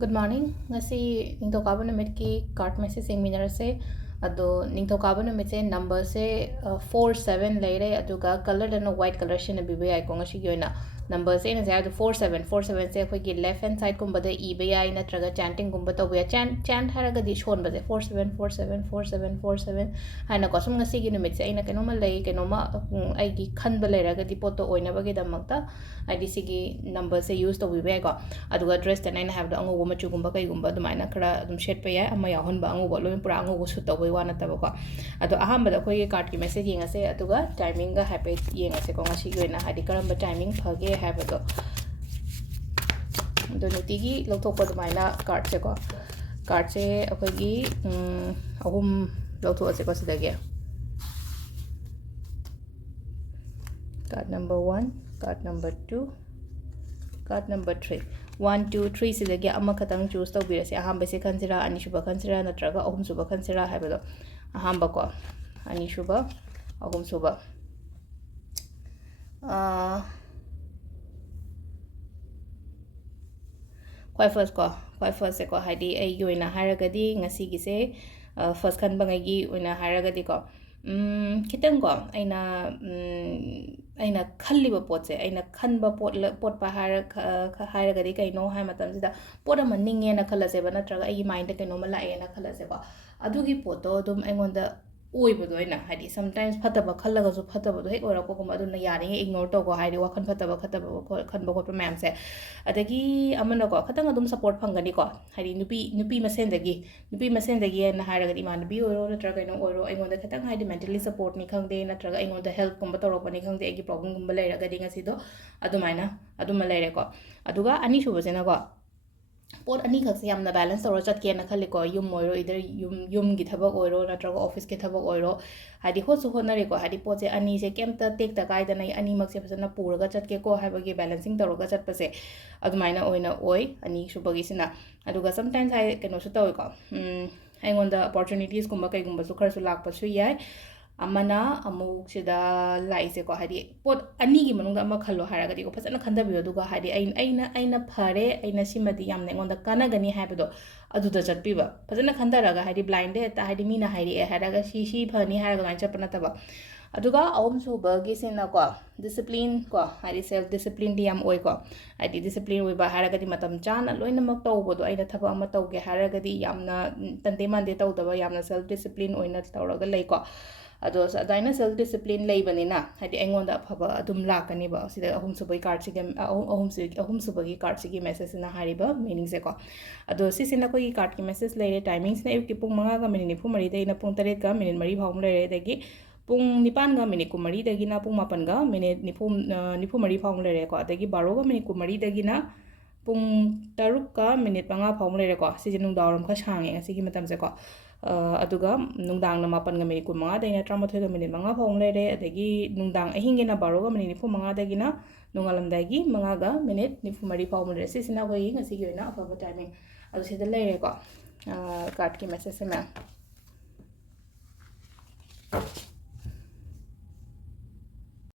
Good morning. Ngasi ningtokaba numit ki cart message seminar se ado ningtokaba numit se number se 47 leire aduga color dana white color shina bibe ai ko ngasi yoina number se na ja 47 se khoi ki left hand side kumba da e be ai na traga chanting kumba to ya chant haraga di shon ba 47 haina ko sum ngasi gi numit se aina kenoma lei kenoma ai gi khan ba leiraga di poto oina ba gi damakta ai di sigi number se use to bibe ai ko aduga address tan aina have da ango machugumba kaigumba adumaina khara adum shet pa ya ama yahon ba ango lo pura ango su tawai wana taba ko ado ahamba da khoi card ki message yengase aduga timing ga happy yengase ko ngasi goina hadi karamba timing phage have do do nutigi lokthok pa adumaina card se ko card se akhoi gi ahum lokthok ase ko sidage card number 1 card number 2 card number 3 1 2 3 sidagi ama khatang choose to birase ahamba se khansira ani shuba khansira natraga ahum suba khansira habado ahamba ko ani shuba ahum suba kwai first se ko hadi ai yoina haragadi ngasi gi se first khan bangai gi oina haragadi ko kitang ko aina khalliba potse aina khanba pot pa haragadi kaino hai matam sida pot ama ninge na khalase ba natraga ai mind ta kaino mala ai na khalase ba adugi poto dum aingonda oibodo aina hadi sometimes phataba khallaga su phataba do hek ora ko kuma aduna yari ignore to ko haidi wakhan phataba khanba ko ma'am se adagi amana ko khatang adum support phangani ko haidi nupi masen dagi na haraga iman bi oro natraga kaino oro aingonda khatang haidi mentally support ni khangde natraga aingonda help kumba toro pani khangde agi problem gumba leira ga dinga sido adumaina aduma leire ko aduga ani shubasena ko pot ani khak se yamna balance toro chat ke na khali ko yum oiro either yum gi thabak oiro natraga office ke thabak oiro hadi ho su honare ko hadi pot se ani se kemta tek ta kai da nai ani mak se phasana puraga chat ke ko haiba gi balancing toro ga chat pase adumaina oina oi ani shubagi sina aduga sometimes hai keno su tawi ko aingonda opportunities kumba kai gumba su khar su lak pa su yai amana amuk sida laise ko hadi pot ani gi manung ama khallo haraga di ko phasana khanda bi duga hadi aina phare aina simadi yamne ngonda kana gani habdo aduda chatpi ba phasana khanda raga hadi blind de ta hadi mina hairi e haraga si phani haraga ngai chapna taba aduga awum su ba gi sina ko discipline ko hadi self discipline di yam oi ko hadi discipline oi ba haraga di matam chana loina mak tawbodo aina thaba ama tawge haraga di yamna tante mande tawdaba yamna self discipline oina tawraga lei ko ado adaina self discipline leibanina hadi aingonda phaba adum lakani ba sida ahum subai card sigam ahum subagi card sigi message na hariba meaning se ko ado sisina ko card ki message leire timings na ki pung 5 ga minute 9 dai na pung 3 ga minute 3 phawm leire dagi pung 9 ga minute 9 dagi na pung 8 ga minute 9 3 phawm leire ko dagi 12 ga minute 9 dagi na pung 3 ga minute 5 phawm leire ko siji nung dawram kha sange asigi matam se ko aduga nungdang na 8 ga minute 5 daina 13 ga minute 5 phawm leire adagi nungdang ahinge na 12 ga minute 5 dagi na nungalamdagi 5 ga minute 3 phawm leire sisina ko ngasi gi na afaba timing adu sida leire ko card ki message se ma